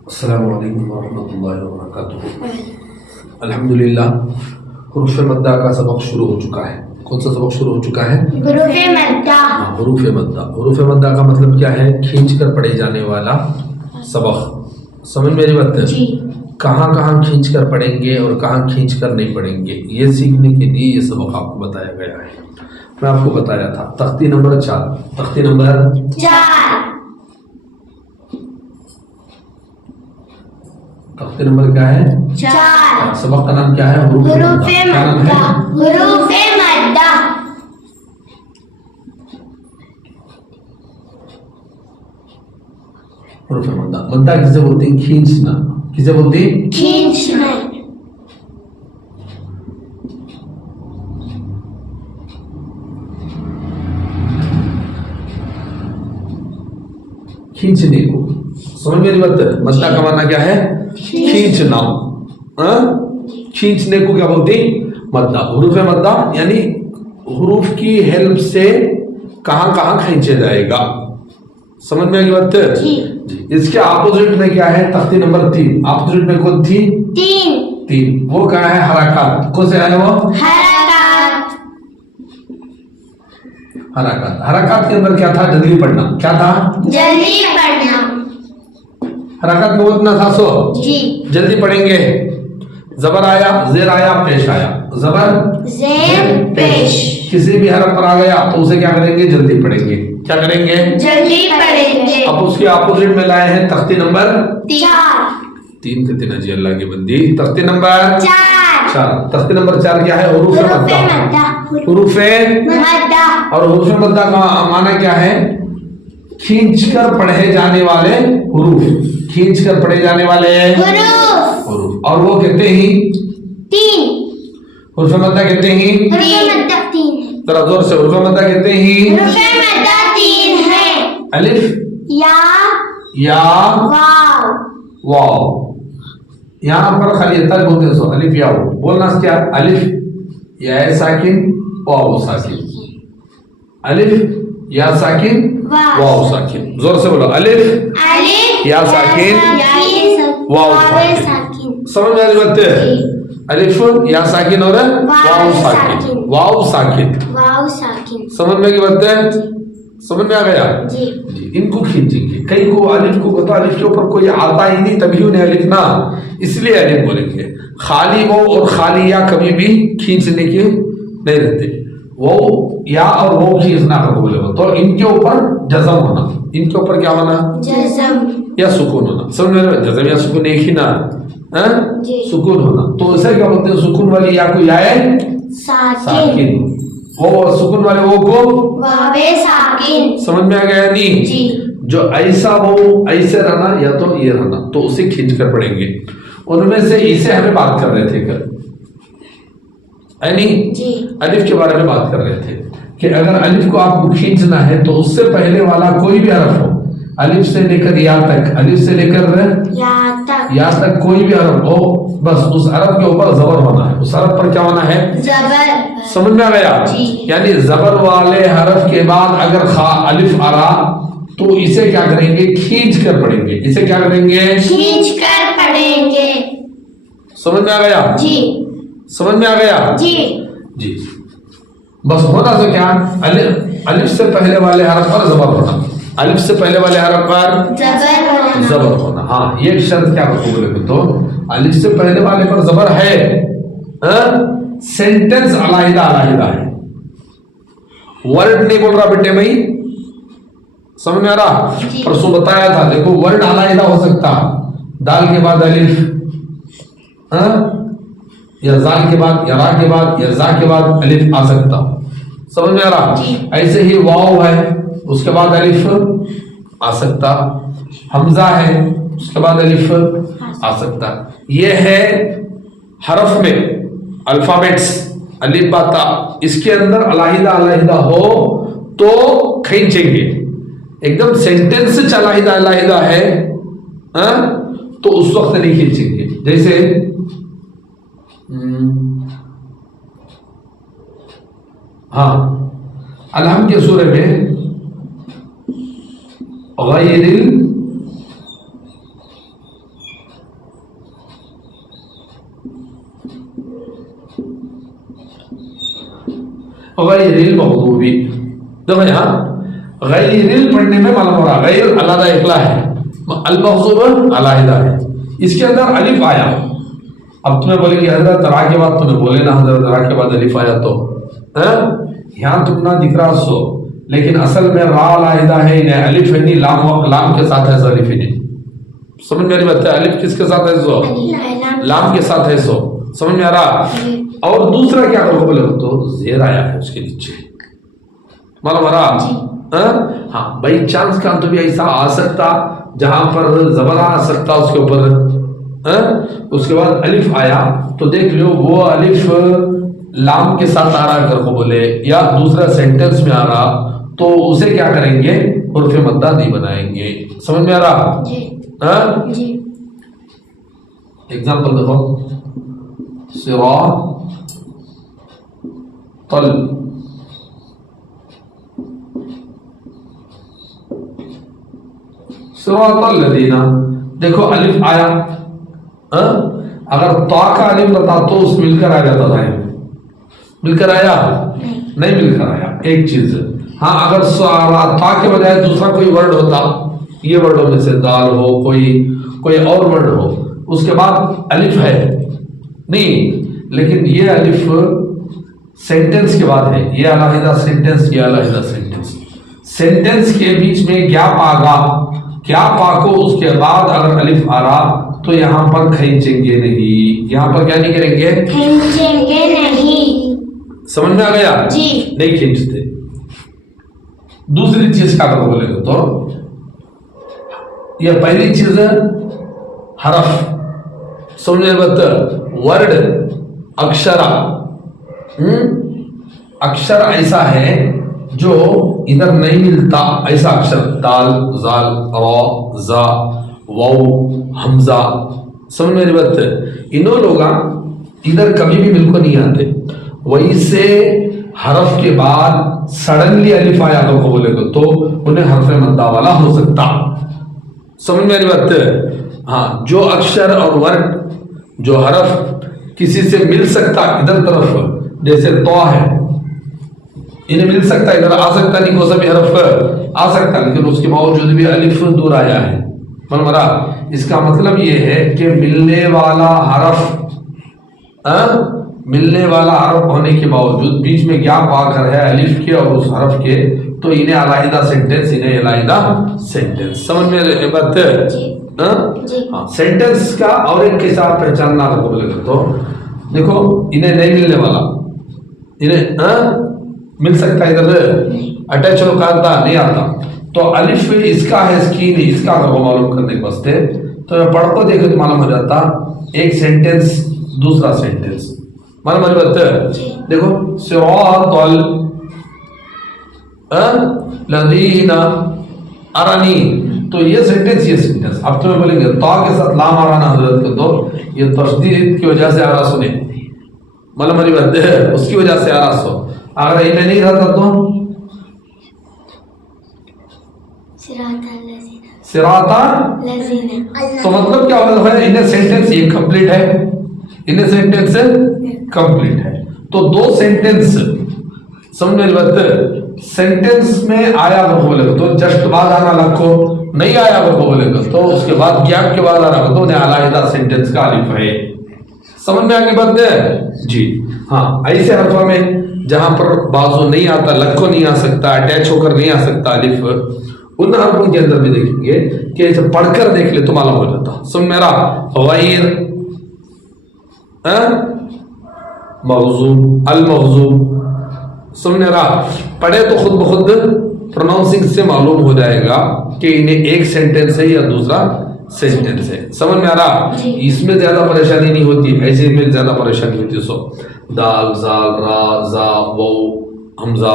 अस्सलामु अलैकुम वरहमतुल्लाहि वबरकातुहू। अल्हम्दुलिल्लाह, हुरूफ मद्दा का सबक शुरू हो चुका है। कौन सा सबक शुरू हो चुका है? हुरूफ मद्दा। हुरूफ मद्दा। हुरूफ मद्दा का मतलब क्या है? खींच कर पढ़े जाने वाला सबक। समझ मेरी बात है? जी। कहाँ कहाँ खींच कर पढ़ेंगे और कहाँ खींच कर नहीं पढ़ेंगे, ये सीखने के लिए ये सबक आपको बताया गया है। मैं आपको बताया था तख्ती नंबर 4। तख्ती नंबर 4। तख्ती नंबर क्या है? 4। सबक का नाम क्या है? हुरूफ मद्दा। क्या नाम है? हुरूफ मद्दा। हुरूफ मद्दा। मद्दा किसे बोलते हैं? खींचना। किसे बोलते हैं? खींचना। खींचने को। समझ मेरी बात है? मद्दा का माना क्या है? खींचना। खींचने को क्या बोलते हैं? मद्दा। हुरूफ मद्दा यानी हुरूफ की हेल्प से कहां कहां खींचे जाएगा। समझ में आ गई बात है? जी। इसके ऑपोजिट में क्या है? तख्ती नंबर 3। ऑपोजिट में कौन थी? 3। वो क्या है? हरकत। कौन से है वो? हरकत। हरकत। हरकत के अंदर क्या था? जल्दी पढ़ना। क्या था? जल्दी पढ़ना। हरकत में उतना था सो जी। जल्दी पढ़ेंगे। जबर आया, जेर आया, पेश आया। जबर जेर पेश। किसी भी हरफ पर आ गया तो उसे क्या करेंगे? जल्दी पढ़ेंगे। क्या करेंगे? जल्दी पढ़ेंगे। अब उसके ऑपोजिट में लाए हैं तख्ती नंबर 4। 3 कितने ना जी अल्लाह की बंदी। तख्ती नंबर 4। तख्ती नंबर 4 क्या है? हुरूफ मद्दा। हुरूफ मद्दा। और हुरूफ मद्दा का माना क्या है? खींच कर पढ़े जाने वाले हुरूफ। खींच कर पढ़े जाने वाले हुरूफ। हुरूफ। और वो कहते ही 3। हुरूफ मद्दा कहते ही। हुरूफ मद्दा 3 है। जरा जोर से। हुरूफ मद्दा कहते ही। हुरूफ मद्दा 3 है। अलिफ, या, वाव। वाव। यहाँ पर खाली तक बोलते हैं सो अलिफ या वाव। बोलना क्या? अलिफ या साकिन, वाव साकिन। अलिफ या साकिन, वाव साकिन। जोर से बोलो। अलिफ या साकिन, वाव साकिन। समझ में आ रही बात है? अलिफ या साकिन और वाव साकिन। वाव साकिन। वाव साकिन। समझ में की बात है? समझ में आ गया? जी। इनको खींचेंगे। कई को अलिफ को पता, अलिफ के ऊपर कोई आता ही नहीं, तभी उन्हें अलिफ ना, इसलिए अलिफ बोलेंगे। खाली वो और खाली या कभी भी खींचने के नहीं रहते। वो या और वो खींचना कर बोले तो इनके ऊपर जज़म होना। इनके ऊपर क्या होना? जज़म या सुकून होना। समझ में? जज़म या सुकून एक ही ना, सुकून होना। तो इसे क्या बोलते हैं? सुकून वाली या को या है साकिन। वो सुकून वाले वो को वावे साकिन। समझ में आ गया? नहीं जी। जो ऐसा वो ऐसे रहना या तो ये रहना, तो उसे खींच कर पढ़ेंगे। उनमें से इसे हमें बात कर रहे थे कल, है नहीं? जी। अलिफ के बारे में बात कर रहे थे कि अगर अलिफ को आपको खींचना है तो उससे पहले वाला कोई भी हरफ हो, अलिफ से लेकर या तक, अलिफ से लेकर या तक कोई भी हरफ हो, बस उस हरफ के ऊपर जबर होना है। उस हरफ पर क्या होना है? जबर। समझ में आ गया? यानी जबर वाले हरफ के बाद अगर अलिफ आ रहा तो इसे क्या करेंगे? खींच कर पढ़ेंगे। इसे क्या करेंगे? खींच कर पढ़ेंगे। समझ में आ गया? जी। समझ में आ गया? जी। जी। बस होना तो क्या? अलिफ से पहले वाले हरफ पर जबर होना। अलिफ से पहले वाले हरफ पर जबर होना। हाँ, ये शर्त क्या बोले तो अलिफ से पहले वाले पर जबर है, सेंटेंस अलग-अलग है। वर्ड नहीं बोल रहा बेटे भाई। समझ में आ रहा? परसों बताया था, देखो वर्ड अलग-अलग हो सकता। दाल के बाद अलिफ, या जाल के बाद, या रा के बाद, या जा के बाद अलिफ आ सकता। समझ में आ रहा? ऐसे ही वाव है, उसके बाद अलिफ आ सकता। हमजा है, उसके बाद अलिफ आ सकता। ये है हरफ में अल्फाबेट्स, अलिफ बा ता। इसके अंदर अलग-अलग हो तो खींचेंगे। एकदम सेंटेंस अलग-अलग है, तो उस वक्त नहीं खींचेंगे। जैसे हाँ, अलहम के सूरे में गैरिल गैरिल मग़दूबी, देखो यहाँ गैरिल पढ़ने में मालूम हो रहा, गैर अलग इकला है, अल मग़ज़ूब अलहदा है, इसके अंदर अलिफ आया। अब तुम्हें बोलेंगे हजरत तरा के बाद तुम्हें बोले ना हजरत तरा के बाद अलिफ आया तो यहाँ तुम ना दिख रहा सो, लेकिन असल में रा अलहदा है, इन्हें अलिफ है नहीं, लाम के साथ है, अलिफ ही नहीं। समझ में आ रही बात है? अलिफ किसके साथ है? सो लाम के साथ है, सो समझ में आ रहा। और दूसरा क्या करो बोले तो जेर आया है उसके नीचे, मालूम आ रहा। हाँ बाई चांस का तो भी ऐसा आ सकता जहां पर जबर आ सकता उसके ऊपर, उसके बाद अलिफ आया तो देख लो वो अलिफ लाम के साथ आ रहा कर को बोले, या दूसरा सेंटेंस में आ रहा तो उसे क्या करेंगे? हुर्फ मद्दा नहीं बनाएंगे। समझ में आ रहा? जी। एग्जाम्पल देखो, सिरातल, सिरातल लदीना, देखो अलिफ आया, अगर ता का अलिफ रहता तो उसमें मिलकर आ जाता था, मिलकर आया नहीं मिलकर आया, एक चीज। हाँ अगर था के बजाय दूसरा कोई वर्ड होता, ये वर्डों में से दाल हो, कोई और वर्ड हो, उसके बाद अलिफ है नहीं, लेकिन ये अलिफ सेंटेंस के बाद है, ये अलहदा सेंटेंस, ये अलहदा सेंटेंस, सेंटेंस के बीच में गैप आगा, गैप आको उसके बाद अगर अलिफ आ रहा तो यहाँ पर खींचेंगे नहीं, यहाँ पर क्या नहीं करेंगे? खींचेंगे नहीं। समझ में आ गया? जी। नहीं खींचते। दूसरी चीज क्या करो बोलेगे तो ये पहली चीज है हरफ, समझ में वर्ड, अक्षरा, अक्षर ऐसा है जो इधर नहीं मिलता, ऐसा अक्षर दाल, जाल, रा, जा, वाउ, हमजा, समझ में बात? इन्हों लोग इधर कभी भी बिल्कुल नहीं आते। वैसे हरफ के बाद सडनली अलिफ आया तो बोलेगा तो उन्हें हरफ मद्दा वाला हो सकता। समझ में आ रही बात? हाँ, जो अक्षर और वर्ड, जो हरफ किसी से मिल सकता इधर तरफ, जैसे तो है, इन्हें मिल सकता इधर आ सकता, नहीं कोई सा भी हरफ आ सकता, लेकिन उसके बावजूद भी अलिफ दूर आया है। मरा इसका मतलब ये है कि मिलने वाला हरफ होने के बावजूद बीच में गैप आकर है अलिफ के और उस हरफ के, तो इन्हें अलहदा सेंटेंस, इन्हें अलहदा सेंटेंस। समझ में बात? हाँ, सेंटेंस का और एक के साथ पहचानना बोलेगा तो देखो, इन्हें नहीं मिलने वाला, इन्हें मिल सकता है इधर अटैच हो करता नहीं आता, तो अलिफ इसका है, स्कीन इसका अगर वो मालूम करने के वास्ते तो पढ़ को देखो तो मालूम हो जाता, एक सेंटेंस दूसरा सेंटेंस मालूम हो जाता है। देखो सिरातल लदीना अरानी, तो ये सेंटेंस, ये सेंटेंस। अब तुम्हें बोलेंगे ता के साथ लाम आ रहा ना हजरत के, तो ये तशदीद की वजह से आ रहा, सुने मालूम हमारी बात है, उसकी वजह से आ रहा सो, अगर इन्हें नहीं रहता तो सिराता, तो मतलब क्या होगा? इन्हें सेंटेंस ये कंप्लीट है, इन्हें सेंटेंस कंप्लीट है, तो दो सेंटेंस समझ में बात? सेंटेंस में आया वो बोलेगा तो जस्ट बाद आना लखो, नहीं आया वो बोलेगा तो उसके बाद गैप के बाद आना तो उन्हें अलहदा सेंटेंस का अलिफ है। समझ में आगे बात है जी? हाँ, ऐसे हरफा में जहां पर बाजू नहीं आता, लखो नहीं आ सकता, अटैच होकर नहीं आ सकता अलिफ, उन हरफों के अंदर भी देखेंगे कि ऐसे पढ़कर देख ले तो मालूम हो जाता। सुन मेरा गैर मग़ज़ूब, अल मग़ज़ूब, सुन मेरा पढ़े तो खुद ब खुद प्रोनाउंसिंग से मालूम हो जाएगा कि इन्हें एक सेंटेंस है या दूसरा सेंटेंस है। समझ में आ रहा? इसमें ज्यादा परेशानी नहीं होती, ऐसे में ज्यादा परेशानी होती है। सो दाल, जाल, रा, जा, वाउ, हमजा,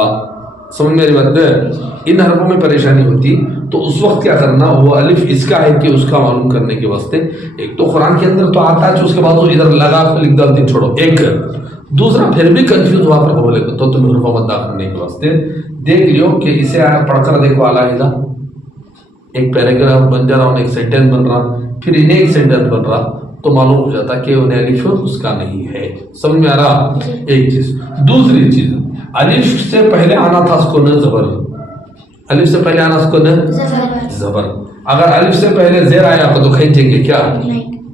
समझ में आ रही बात? इन हरफों में परेशानी होती तो उस वक्त क्या करना, वो अलिफ इसका है कि उसका मालूम करने के वास्ते, एक तो कुरान के अंदर तो आता है, उसके बाद इधर लगा लिख डालती, छोड़ो एक, दूसरा फिर भी कंफ्यूज हुआ पर बोलेगा तो तुम्हें हुर्फ मद्दा करने के वास्ते देख लियो कि इसे पढ़कर देखो अलहदा, एक पैराग्राफ बन जा रहा, एक सेंटेंस बन रहा, फिर इन्हें एक सेंटेंस बन रहा, तो मालूम हो जाता कि उन्हें अलिफ उसका नहीं है। समझ में आ रहा? एक चीज। दूसरी चीज, अलिफ से पहले आना था उसको न जबर, अलिफ से पहले आना उसको न जबर। अगर अलिफ से पहले जेर आया तो खींचेंगे क्या?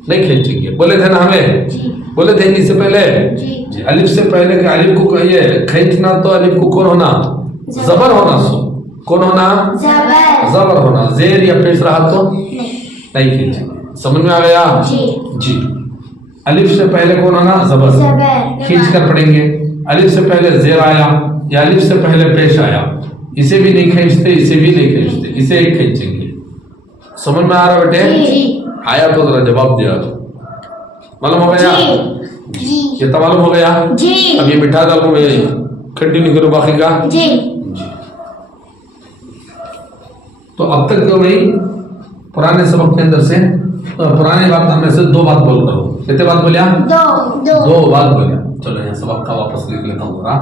नहीं खींचेंगे। बोले थे ना हमें, बोले थे इससे पहले जी। अलिफ से पहले के अलिफ को ये खींचना तो अलिफ को कौन होना? जबर होना। सो कौन होना? जबर होना। जेर या पेश रहा तो नहीं खींचेंगे। समझ में आ गया? जी। अलिफ से पहले कौन होना? जबर, खींच कर पढ़ेंगे। अलिफ से पहले जेर आया या अलिफ से पहले पेश आया, इसे भी नहीं खींचते, इसे भी नहीं खींचते, इसे एक खींचेंगे। समझ में आ रहा बेटे? आया तो जरा जवाब दिया। मालूम हो गया? ये तो मालूम हो गया। अब ये बिठा डालो, मैं कंटिन्यू करूँ बाकी का। जी। तो अब तक तो मैं पुराने सबक के अंदर से पुराने बात में से 2 बात बोल रहा हूँ। कितने बात बोलिया? 2 बात बोलिया। चलो यहाँ सबक का वापस लिख लेता हूँ जरा।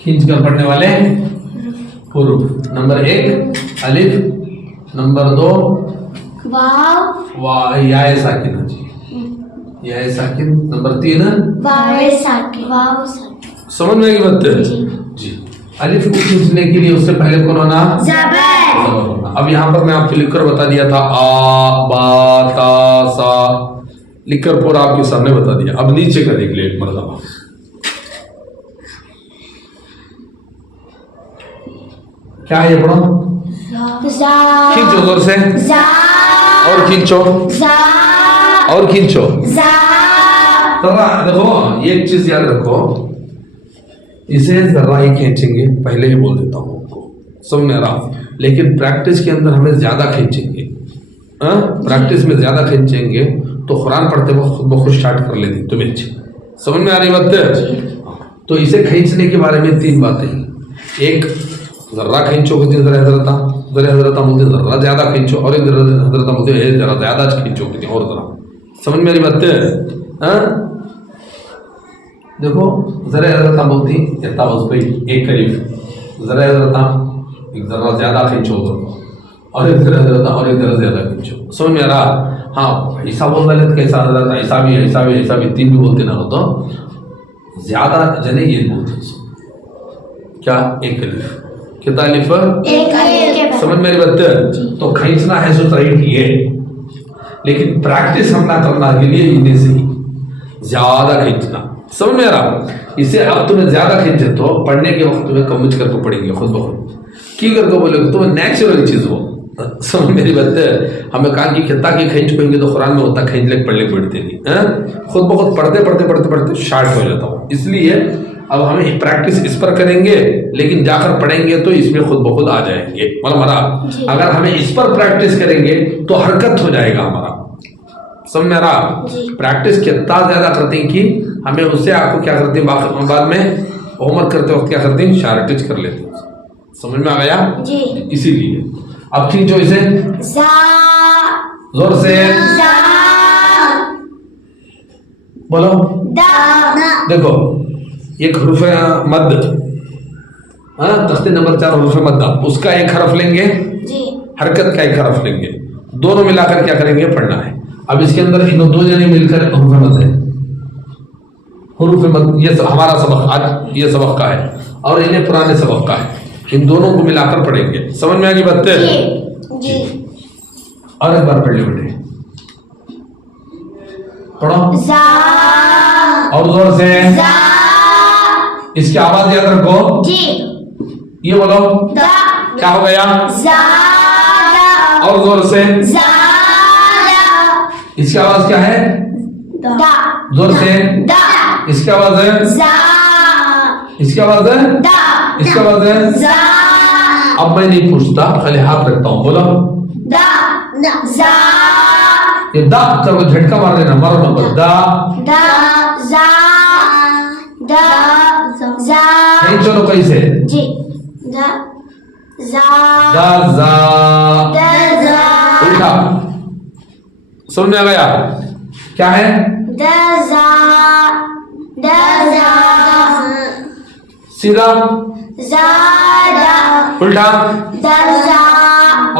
खींच कर पढ़ने वाले हुरूफ। नंबर 1 अलिफ, नंबर 2 वाव या साकिन जी, या साकिन। नंबर 3 वाव साकिन। समझ में आएगी बात? जी। अलिफ को खींचने के लिए उससे पहले कौन होना? जबर होना। अब यहाँ पर मैं आपको लिखकर बता दिया था, आ बा ता सा, लिखकर पूरा आपके सामने बता दिया। अब नीचे का देख ले एक मरतबा। क्या है ये? पढ़ो, खींचो जोर से, और खींचो, और खींचो। देखो एक चीज याद रखो, इसे जरा ही खींचेंगे, पहले ही बोल देता हूँ आपको, समझ में आ रहा? लेकिन प्रैक्टिस के अंदर हमें ज्यादा खींचेंगे। प्रैक्टिस में ज्यादा खींचेंगे तो कुरान पढ़ते वक्त खुद ब खुद स्टार्ट कर लेती तुम्हें। समझ में आ रही बात? तो इसे खींचने के बारे में 3 बातें। एक, जर्रा खींचो, जरा हजरता बोलते जर्रा ज्यादा खींचो, और हजरता बोलते जरा ज्यादा खींचो, और जरा। समझ में आ रही बात? देखो जरा हजरता बोलती एक करीब, जरा हजरता एक जरा ज्यादा खींचो, और एक जरा हजरता और एक जरा ज्यादा खींचो। समझ में आ रहा? हाँ, ऐसा बोल रहे थे कैसा हजरता, ऐसा भी ऐसा भी ऐसा भी, 3 भी बोलते ना हो तो ज्यादा जने ये बोलते क्या? एक करीब। कितना अलिफ? समझ मेरी बात? तो खींचना है सो राइट ये, लेकिन प्रैक्टिस हम ना करना के लिए इन्हें से ज्यादा खींचना। समझ में आ रहा? इसे अब तुम्हें ज्यादा खींचे तो पढ़ने के वक्त तुम्हें कम करके पढ़ेंगे खुद ब खुद की करके बोलेगे, तुम्हें नेचुरल चीज हो। समझ मेरी बात? हमें कहा कि कितना की खींच पाएंगे तो कुरान में होता खींच ले पढ़ ले पढ़ते नहीं, खुद ब खुद पढ़ते पढ़ते पढ़ते पढ़ते शार्ट हो जाता हूँ। इसलिए अब हमें प्रैक्टिस इस पर करेंगे, लेकिन जाकर पढ़ेंगे तो इसमें खुद ब खुद आ जाएंगे। मतलब हमारा अगर हमें इस पर प्रैक्टिस करेंगे तो हरकत हो जाएगा हमारा। समझ में आ रहा? प्रैक्टिस कितना ज्यादा करते हैं कि हमें उससे आपको क्या करते हैं, बाद में होमवर्क करते वक्त क्या करते हैं, शार्टेज कर लेते हैं। समझ में आ गया? इसीलिए अब खींचो इसे जोर से, बोलो। देखो एक हरूफ मद, तख्ते नंबर 4 हरूफ मद, उसका एक हरफ लेंगे, हरकत का एक हरफ लेंगे, दोनों मिलाकर क्या करेंगे, पढ़ना है। अब इसके अंदर इन 2 जने मिलकर हरूफ मद है, हरूफ मद, ये हमारा सबक आज ये सबक का है और इन्हें पुराने सबक का है, इन दोनों को मिलाकर पढ़ेंगे। समझ में आ गई बात? जी। और एक बार पढ़ लो बेटे, पढ़ो और जोर से, इसकी आवाज याद रखो जी। ये बोलो क्या हो गया, और जोर से, इसकी आवाज क्या है? दा जोर से। दा इसकी आवाज है? जा इसकी आवाज है? दा इसकी आवाज है? जा अब मैं नहीं पूछता, खाली हाथ रखता हूँ, बोलो। दा जा ये दा चलो झटका मार देना, मारो नंबर। दा दा जा दा जा नहीं, चलो कैसे? जी दा जा दा जा दा जा उल्टा, समझ में आ गया क्या है? दा जा दा जा सीधा, जा दा उल्टा, दा जा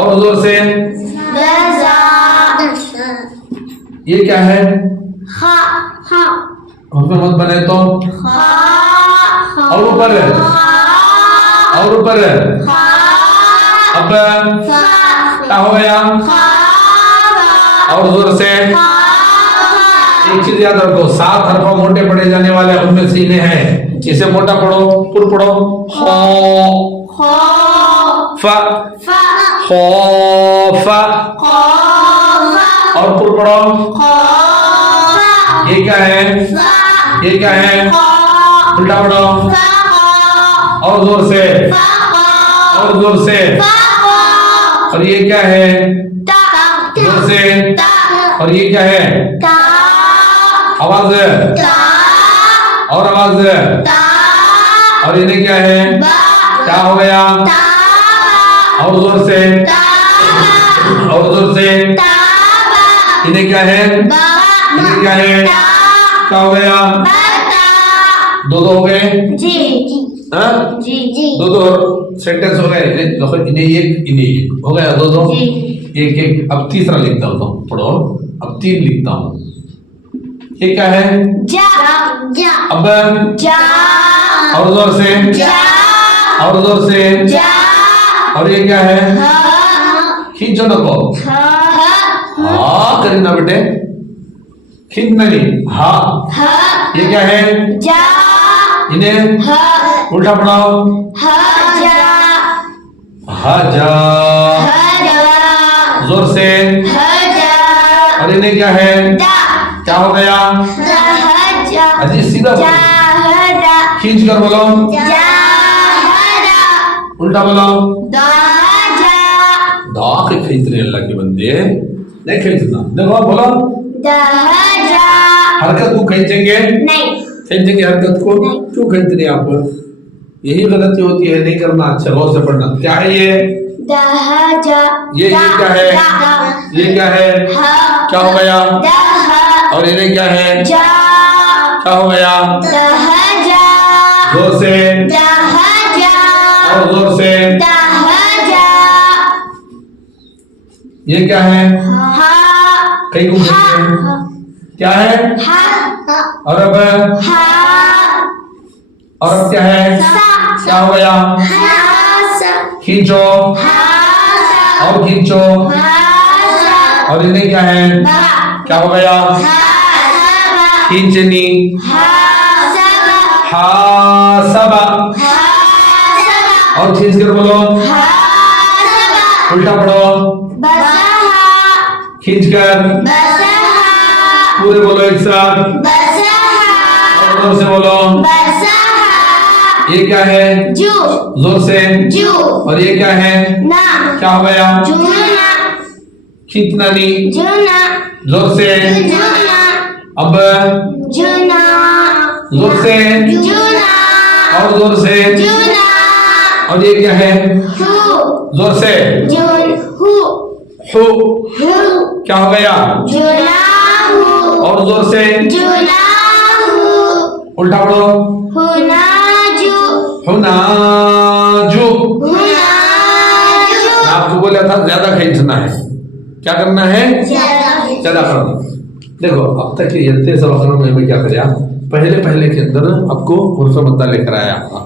और जोर से। दा जा ये क्या है? हा हा उसमें मत बने तो। हा और ऊपर है, और ऊपर है। अब क्या हो गया? और जोर से। एक चीज याद रखो, 7 हरफ मोटे पढ़े जाने वाले हैं, उनमें से इन्हें है। इसे मोटा पढ़ो, पुर पढ़ो। हो हो फा फा हो फा, हो और पुर पढ़ो। हो ये क्या है? ये क्या है? उल्टा पढ़ो, और जोर से, और जोर से। और ये क्या है? जोर से। और ये क्या है? आवाज है, और आवाज है। और इन्हें क्या है? क्या हो गया? और जोर से, और जोर से। इन्हें क्या है? इन्हें क्या है? क्या हो गया? दो हो गए, जी हाँ? जी जी दो सेंटेंस हो गए। इन्हें एक हो गया, दो एक एक। अब तीसरा लिखता हूँ, पढ़ो। अब 3 लिखता हूँ। ये क्या है? जा जा अब जा और जोर से, जा और जोर से। जा और ये क्या है? हा खींचो नको, हा हाँ करना बेटे, खींचना नहीं। हाँ, हा ये क्या है? जा इन्हें हा उल्टा पढ़ाओ। हा जा हाँ जा, हा जा जोर से। हा जा और इन्हें क्या है? दा क्या हो गया? दा हा जा अजी सीधा जा बोलो, हा दा खींच कर बोलो। जा हा दा उल्टा बोलो। दा जा दा के खींचने, अल्लाह के बंदे नहीं खींचना। देखो बोलो, दा जा हरकत को खींचेंगे, नहीं खींचेंगे हरकत को। नहीं। क्यों खींच रहे हैं आप? यही गलती होती है, नहीं करना। अच्छा गौर से पढ़ना। क्या है ये? दा हा जा ये क्या है? ये क्या है? हा क्या हो गया? दा हा और इन्हें क्या है? जा क्या हो गया? दा हा जा जोर से, दा हा जा और जोर से। दा हा जा ये क्या है? हा कहीं को खींचे। क्या है? हा और अब क्या है? क्या हो गया? खींचो, और खींचो। और इन्हें क्या है? क्या हो गया? खींचनी। हासबा, और खींच कर बोलो। उल्टा पढ़ो, खींच कर पूरे बोलो एक साथ, और जोर से बोलो। ये क्या है? जोर से। और ये क्या है? क्या हो गया? खींचना नहीं, जोर से। अब जोर से, और जोर से। और ये क्या है? जोर से। हु, क्या हो गया? और जोर से। उल्टा पढ़ो। हुनाजु, आपको बोला था ज्यादा खींचना है। क्या करना है? ज्यादा करना। देखो अब तक के इतने सबक में क्या कराया, पहले के अंदर आपको उर्फ मद्दा लेकर आया था,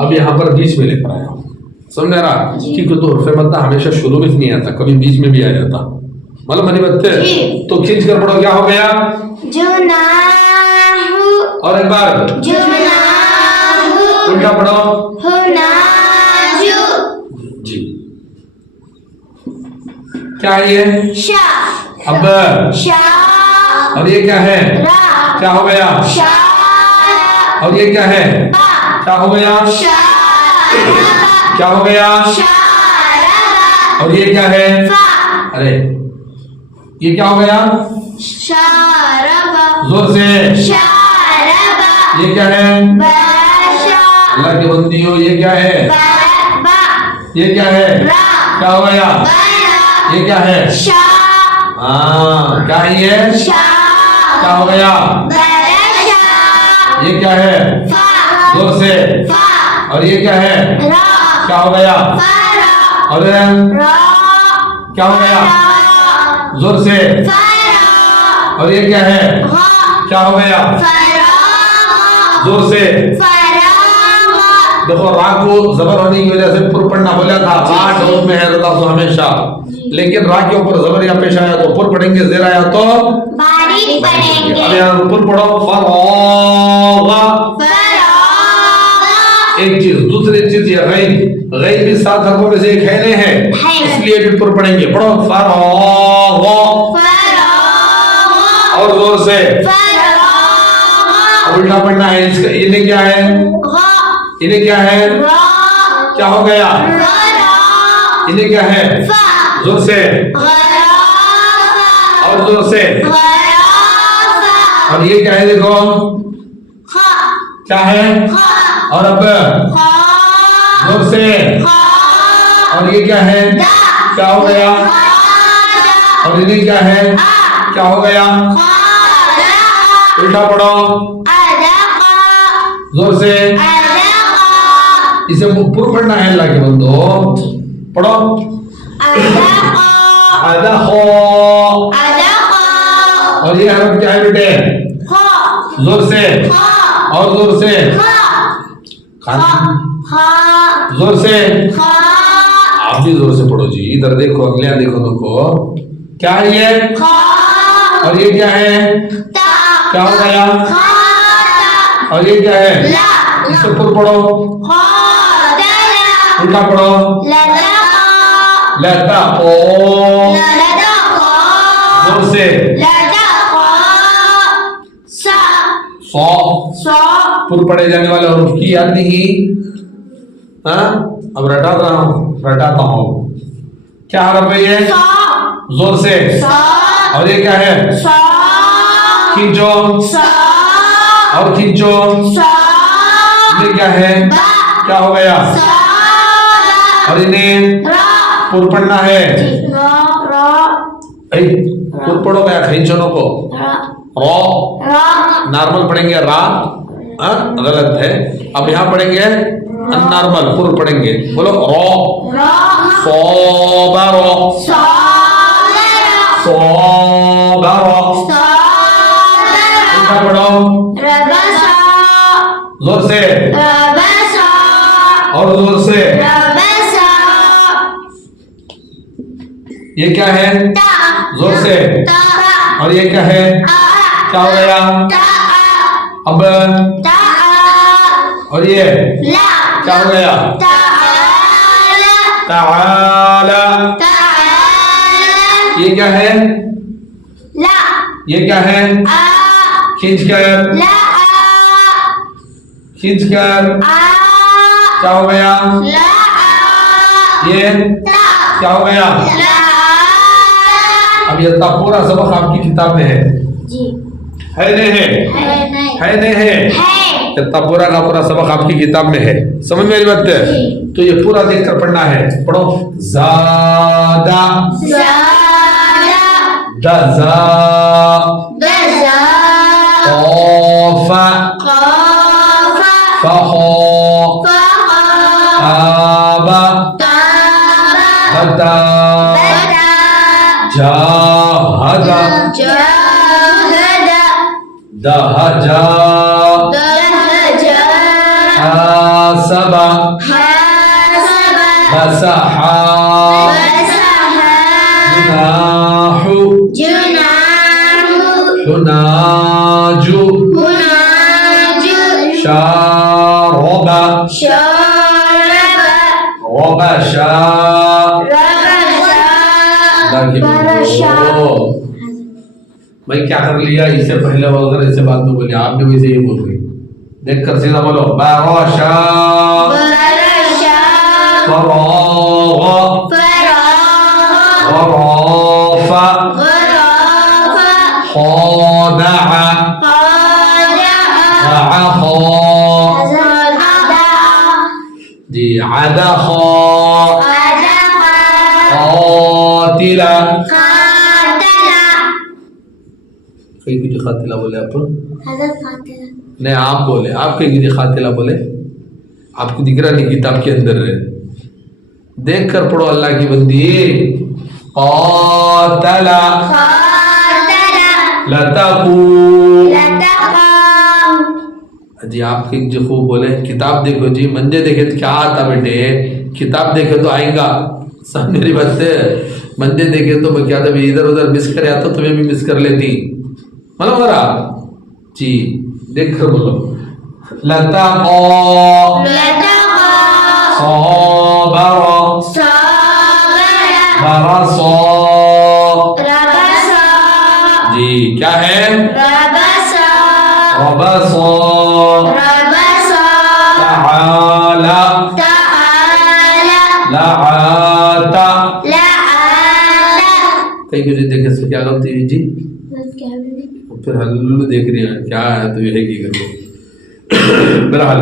अब यहाँ पर बीच में लेकर आया। समझ रहा? क्योंकि तो उर्फ मद्दा हमेशा शुरू में नहीं आता, कभी बीच में भी आ जाता। मतलब मनी बत्ते तो खींच कर पढ़ो। क्या हो गया? और एक बार उल्टा पढ़ो जी। क्या है ये? शा अब शा और ये क्या है? रा क्या हो गया? शारा और ये क्या है? बा क्या हो गया? क्या हो गया? शारा और ये क्या है? फा अरे ये क्या हो गया? शारबा जोर से। शारबा ये क्या है? बाशा अल्लाह की बंदियों, ये क्या है? बा ये क्या है? रा क्या हो गया? बरा ये क्या है? शा हाँ, क्या है ये? शा क्या हो गया? बरशा ये क्या है? फा जोर से। फा और ये क्या है? रा क्या हो गया? फरा और रा क्या हो गया? फरा जोर से। फरा और ये क्या है? हा क्या हो गया? फरा जोर से। फरा देखो, रा को जबर होने की वजह से पुर पढ़ना बोला था। रा ठोस में है रदा तो हमेशा, लेकिन रा के ऊपर जबर या पेश आया तो पुर पढ़ेंगे, जेर आया तो बारीक अब पढ़ेंगे यहाँ पुर पढ़ो, फरागा। फरागा एक चीज, दूसरी चीज ये गैब, गैब भी 7 हरफों में से एक है, नहीं है, है। इसलिए भी पुर पढ़ेंगे। पढ़ो फरागा फरागा और जोर से। फरागा उल्टा पढ़ना है इसका। इन्हें क्या है? गा इन्हें क्या है? रा क्या हो गया? रा इन्हें क्या है? फा जोर से गराफा और जोर से। गराफा और ये क्या है? देखो खा क्या है? खा और अब खा जोर से। खा और ये क्या है? दा क्या हो गया? खादा और इन्हें क्या है? आ क्या हो गया? खादा उल्टा पढ़ो, अदका जोर से। अदका इसे पूर्ण पढ़ना है अल्लाह के बंदो। पढ़ो अदका आधा खो। अदका और ये हरफ क्या है बेटे? खा जोर से खा और जोर से। खा खान खा जोर से। खा आप भी जोर से पढ़ो जी। इधर देखो, अगले यहाँ देखो, देखो क्या है ये? खा और ये क्या है? ता क्या हो गया? खाता और ये क्या है? ला इससे पूर्ण पढ़ो, खादला उल्टा पढ़ो। लदका लता ओ लदका जोर से। लदका सा सौ सा पूर्ण पढ़े जाने वाले हरूफ की याद नहीं। हाँ, अब रटा रहा हूँ, रटाता हूँ। क्या हरफ है ये? सा जोर से। सा और ये क्या है? सा खींचो सा और खींचो। सा ये क्या है? बा क्या हो गया? सा और इन्हें रा पूर्ण पढ़ना है। रा रा पूर्ण पढ़ो गया, खींचो नो को। रा रो रा नॉर्मल पढ़ेंगे, रा गलत है। अब यहाँ पढ़ेंगे अननॉर्मल, पूर्ण पढ़ेंगे। बोलो रो रा सोबारो सादरा सोबारो। सादरा उल्टा पढ़ो, रबसा जोर से रबसा और जोर से। रबसा ये क्या है? ता जोर से। ता और ये क्या है? आ क्या हो गया? ता अब ता और ये ला क्या हो गया? ताला ताला। ताला ये क्या है? ला ये क्या है? आ खींच कर, ला खींच कर। आ क्या हो गया? ला ये ता क्या हो गया? ला अब ये पूरा सबक आपकी किताब में है, जी है नहीं है? है नहीं है नहीं है? है इतना पूरा का पूरा सबक आपकी किताब में है। समझ में आई बात? जी। तो ये पूरा देखकर पढ़ना है। पढ़ो ज़ादा ज़ादा दज़ा दज़ा क़ाफ़ा क़ाफ़ा फ़ख़ा फ़ख़ा आबा ताबा बता बता जाहदा जहदा दहजा दहजा हासबा हासबा बसहा बसहा जुनाहु जुनाहु हुनाजु हुनाजु शारबा शरबा रबशा। रबशा अल्लाह की बरशा बंदो, भाई क्या कर लिया, इससे पहले वगैरह इससे बाद में बोले, आपने वैसे ही बोल रही। देख कर सीधा बोलो, बरशा बरशा फराग फराग गराफा गराफा खादअ खादअ जी अदखा अदखा कातिला खातला कहीं कुछ खातिला बोले आप हज़रत खातला नहीं, आप बोले, आप कहीं कुछ खातिला बोले, आपको दिख रहा नहीं किताब के अंदर है, देख कर पढ़ो अल्लाह की बंदी। कातला खातला लतकू लतका जी, आपके जो खूब बोले, किताब देखो जी, मंजे देखे तो क्या आता बेटे, किताब देखे तो आएगा, सब मेरी बात से, मंजे देखे तो मैं क्या था, इधर उधर मिस करे आता तुम्हें भी मिस कर लेती, मतलब मेरा जी, देख कर बोलो, लता लतका साबरा साबरा बरसा रबसा जी, क्या है रबसा रबसा रबसा ताला ताला लाता लाला कहीं कुछ देखे से क्या गलती हुई जी, क्या बोली फिर हल्लू देख रही है क्या है, तो यही की करो। बहरहाल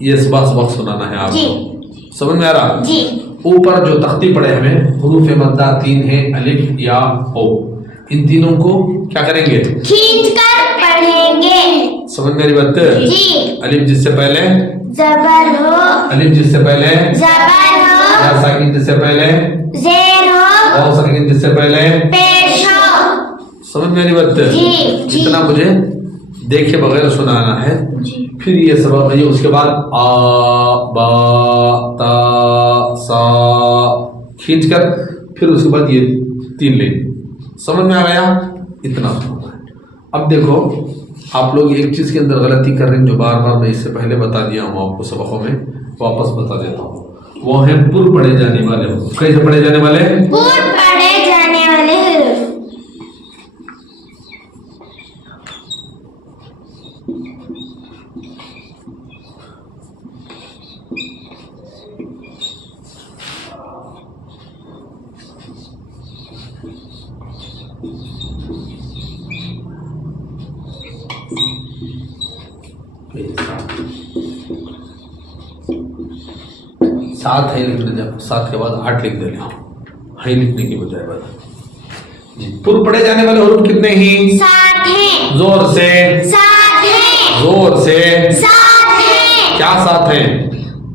ये सबक सुनाना है जी आपको, समझ में आ रहा। जी ऊपर जो तख्ती पड़े हमें हुरूफ मद्दा 3 है, अलिफ या ओ, इन तीनों को क्या करेंगे, खींच कर पढ़ेंगे। समझ मेरी बात। जी अलिफ जिससे पहले जबर हो अलिफ जिससे पहले जबर हो या साकिन जिससे पहले जेर हो और साकिन जिससे पहले, पेश हो। समझ मेरी बात। जी, जी। जितना मुझे देखे बगैर सुनाना है, जी फिर ये सबक है, उसके बाद आ बा ता सा खींच कर, फिर उसके बाद ये 3 लाइन, समझ में आ गया, इतना होना है। अब देखो आप लोग एक चीज के अंदर गलती कर रहे हैं, जो बार बार मैं इससे पहले बता दिया हूँ आपको सबकों में, वापस बता देता हूँ, वो है पुर पढ़े जाने वाले। कैसे पढ़े जाने वाले, पूर पढ़े जाने वाले हरूफ। सात है लिख देते, 7 के बाद 8 लिख देना है लिखने की बजाय बाद जी। पुर पढ़े जाने वाले हुरूफ कितने ही, 7 हैं जोर से 7 हैं जोर से 7 हैं। क्या 7 है,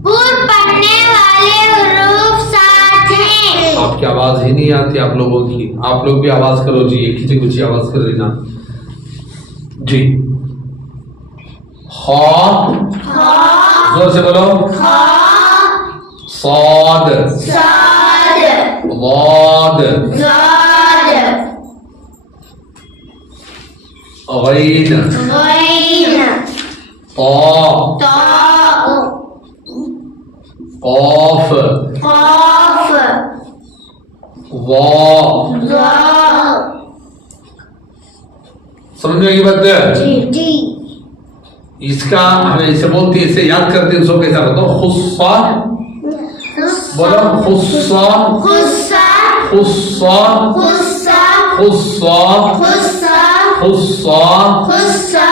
पूर पढ़ने वाले हरूफ 7 हैं। आपकी आवाज ही नहीं आती आप लोगों की, आप लोग भी आवाज करो जी, एक ही कुछ आवाज कर देना जी। खा जोर से बोलो, साद साद वाद ज़ाद गैन गैन ता ता कौफ क़ाफ वा। ज़ा। समझ में आएगी बात। जी जी इसका हमें इसे बोलते हैं, इसे याद करते हैं, इसको कैसा बताओ, खुस्सा बोलो, खुस्सा खुस्सा खुस्सा खुस्सा खुस्सा खुस्सा खुस्सा खुस्सा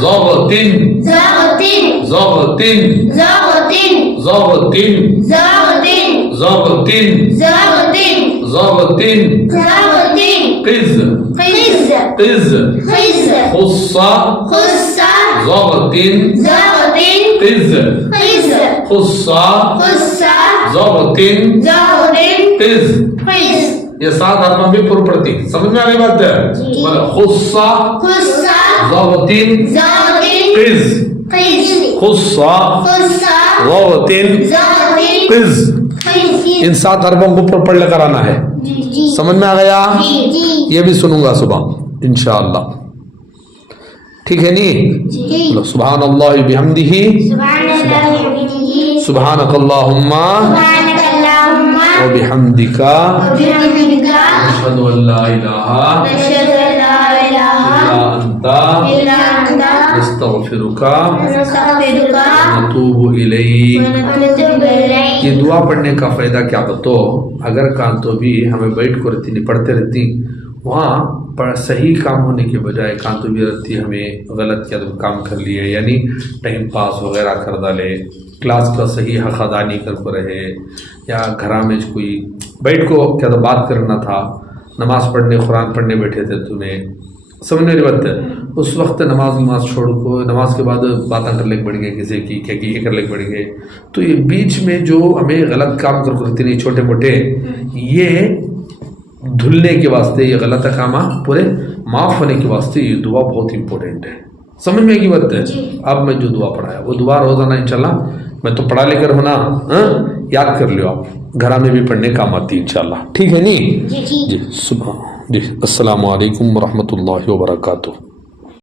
ज़बतिन ज़बतिन ज़बतिन ज़बतिन ज़बतिन ज़बतिन ज़बतिन ज़बतिन ज़बतिन ज़बतिन क़िज़ क़िज़ क़िज़ क़िज़ खुस्सा खुस्सा ज़बतिन ज़बतिन क़िज़ क़िज़ खुस्सा खुस्सा ज़बतिन ज़बतिन क़िज़। क़िज़। ये 7 हरफ भी पुर पड़ती, समझ में आ गई बात। जी। बोलो, खुस्सा खुस्सा ज़बतिन ज़बतिन क़िज़ क़िज़ खुस्सा खुस्सा ज़बतिन ज़बतिन क़िज़। क़िज़। इन 7 हरफों को ऊपर पढ़ कर आना है, जी समझ में आ गया। जी ये भी सुनूंगा सुबह इंशाअल्लाह, ठीक है नी। जी बोलो, सुभानअल्लाह बिहम्दिही सुभानअल्लाह वबिहम्दिही सुभानकल्लाहुम्मा सुभानकल्लाहुम्मा व बिहम्दिका वबिहम्दिका अशहदु अल्ला इलाहा नशहदु अल्ला इलाहा इल्ला अंता इल्ला अंता नस्तगफिरुका नस्तगफिरुका नतूबु इलैक। व नतूबु इलैक। ये दुआ पढ़ने का फ़ायदा क्या बताओ, अगर कांतो भी हमें बैठ कर रहती पढ़ते रहती, वहाँ पर सही काम होने के बजाय कांतो भी रहती हमें गलत क्या तो काम कर लिए, यानी टाइम पास वगैरह कर डाले, क्लास का सही हक अदा नहीं कर को रहे, या घर में कोई बैठ को क्या तो बात करना था, नमाज़ पढ़ने कुरान पढ़ने बैठे थे तुम्हें समझने की बात है, उस वक्त नमाज छोड़ को नमाज के बाद बातें कर लेके बढ़ गए किसी की क्या कि ये कर लेके बढ़ गए, तो ये बीच में जो हमें गलत काम कर करते नहीं छोटे मोटे, ये धुलने के वास्ते, ये गलत काम पूरे माफ़ होने के वास्ते ये दुआ बहुत इंपॉर्टेंट है। समझ में की बात है। अब मैं जो दुआ पढ़ाया वो दुआ रोज़ाना इंशाल्लाह, मैं तो पढ़ा लेकर होना याद कर लियो, आप घर में भी पढ़ने काम आती है इंशाल्लाह। ठीक है नी जी जी। सुबह जी। अस्सलामु अलैकुम वरहमतुल्लाहि वबरकातुहू।